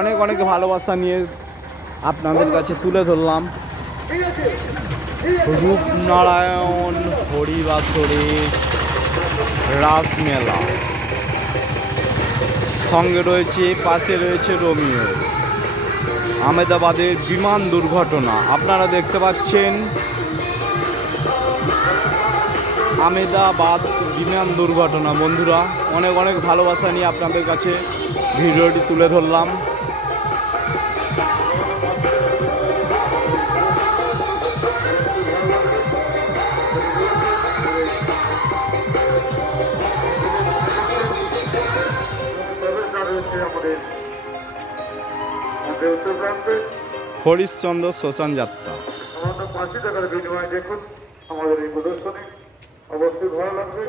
অনেক অনেক ভালোবাসা নিয়ে আপনাদের কাছে তুলে ধরলাম রূপনারায়ণ হরিবাসরের রাসমেলা। সঙ্গে রয়েছে, পাশে রয়েছে রোমিও। আহমেদাবাদের বিমান দুর্ঘটনা আপনারা দেখতে পাচ্ছেন। আহমেদাবাদ বিমান দুর্ঘটনা বন্ধুরা, অনেক অনেক ভালোবাসা নিয়ে আপনাদের কাছে ভিডিওটি তুলে ধরলাম। হরিশ্চন্দ্র শ্মশান যাত্রা। দেখুন আমাদের এই প্রদর্শনী অবশ্যই ভালো লাগবে।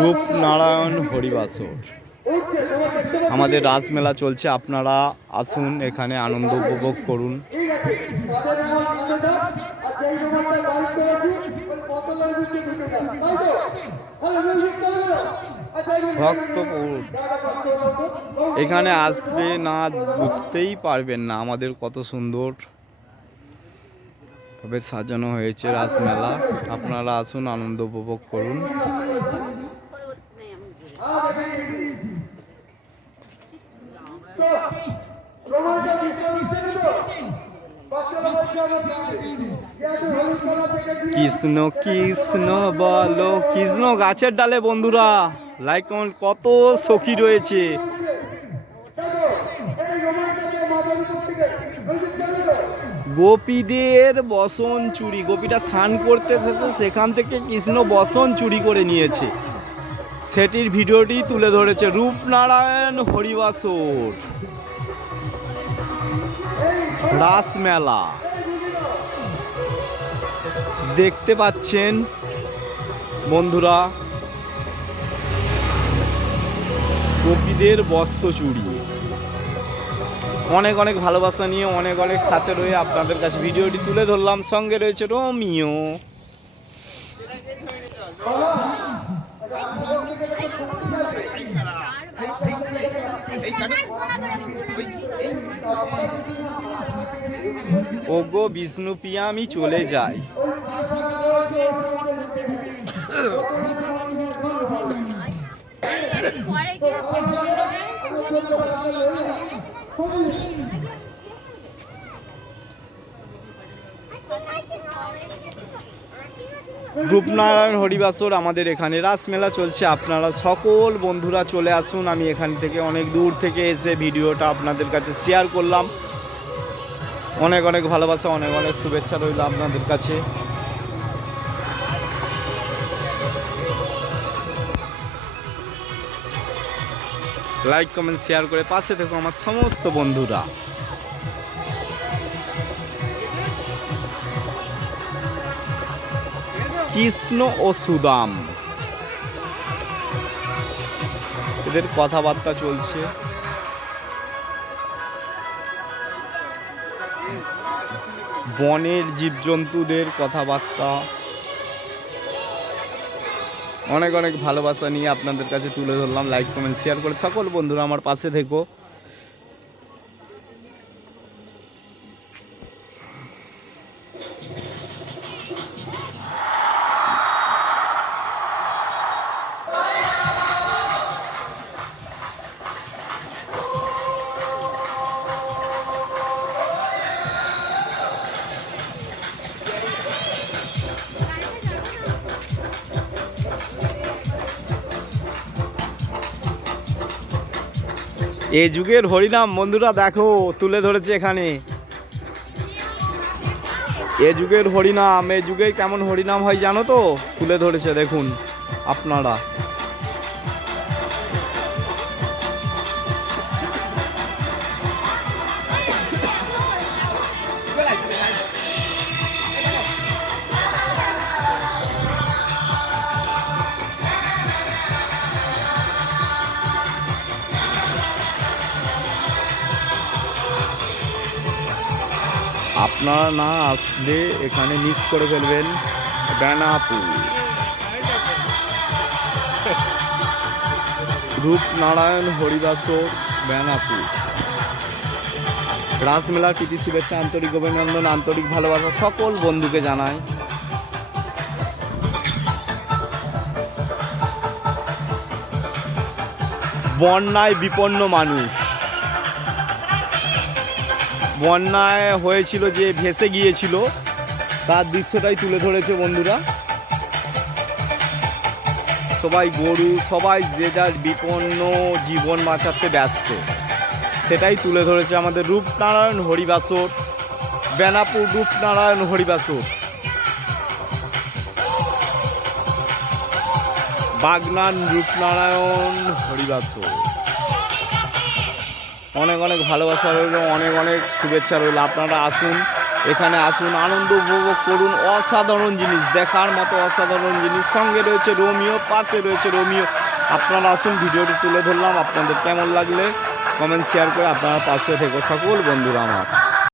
রূপনারায়ণ হরিবাসর আমাদের রাসমেলা চলছে, আপনারা আসুন, এখানে আনন্দ উপভোগ করুন। ভক্তপুর এখানে আসলে না বুঝতেই পারবেন না আমাদের কত সুন্দর ভাবে সাজানো হয়েছে রাসমেলা। আপনারা আসুন, আনন্দ উপভোগ করুন। কৃষ্ণ কৃষ্ণ বলো কৃষ্ণ গাছের ডালে বন্ধুরা, লাইক কমেন্ট কত সখী রয়েছে। গোপীদের বসন চুরি, গোপীটা স্নান করতে এসেছে, সেখান থেকে কৃষ্ণ বসন চুরি করে নিয়েছে, সেটির ভিডিওটি তুলে ধরেছে রূপনারায়ণ হরিবাসর রাসমেলা। দেখতে পাচ্ছেন বন্ধুরা, গোপীদের বস্ত্র চুরি। অনেক অনেক ভালোবাসা নিয়ে অনেক অনেক সাথে রয়ে আপনাদের কাছে ভিডিওটি তুলে ধরলাম। সঙ্গে রয়েছে রোমিও। ওগো বিষ্ণু পিয়া আমি চলে যাই। রূপনারায়ণ হরিবাসর আমাদের এখানে রাসমেলা চলছে, আপনারা সকল বন্ধুরা চলে আসুন। আমি এখান থেকে অনেক দূর থেকে এসে ভিডিওটা আপনাদের কাছে শেয়ার করলাম। অনেক অনেক ভালোবাসা, অনেক অনেক শুভেচ্ছা রইল আপনাদের কাছে। লাইক কমেন্ট শেয়ার করে পাশে থেকো আমার সমস্ত বন্ধুরা। কৃষ্ণ ও সুদাম এদের কথাবার্তা চলছে। বনের জীবজন্তুদের কথাবার্তা, অনেক অনেক ভালোবাসা নিয়ে আপনাদের কাছে তুলে ধরলাম। লাইক কমেন্ট শেয়ার করে সকল বন্ধুরা আমার পাশে থেকো। এই যুগের হরিনাম বন্ধুরা দেখো তুলে ধরেছে এখানে। এ যুগের হরিনাম, এ যুগে কেমন হরিনাম হয় জানো তো, তুলে ধরেছে দেখুন আপনারা। আপনারা না আসলে এখানে মিস করে ফেলবেন বেনাপুর। রূপনারায়ণ হরিবাসর বেনাপুর। রাসমেলার প্রীতি শুভেচ্ছা, আন্তরিক অভিনন্দন, আন্তরিক ভালোবাসা সকল বন্ধুকে জানাই। বন্যায় বিপন্ন মানুষ, বন্যায় হয়েছিল যে ভেসে গিয়েছিল তার দৃশ্যটাই তুলে ধরেছে বন্ধুরা। সবাই গরু, সবাই যে যার বিপন্ন জীবন বাঁচাতে ব্যস্ত, সেটাই তুলে ধরেছে আমাদের রূপনারায়ণ হরিবাসর বেনাপুর। রূপনারায়ণ হরিবাসর বাগনান রূপনারায়ণ হরিবাসর। অনেক অনেক ভালোবাসা রইল, অনেক অনেক শুভেচ্ছা রইল। আপনারা আসুন, এখানে আসুন, আনন্দ উপভোগ করুন। অসাধারণ জিনিস, দেখার মতো অসাধারণ জিনিস। সঙ্গে রয়েছে রোমিও, পাশে রয়েছে রোমিও। আপনারা আসুন, ভিডিওটি তুলে ধরলাম। আপনাদের কেমন লাগলে কমেন্ট শেয়ার করে আপনারা পাশে থেকো সকল বন্ধুরা আমার।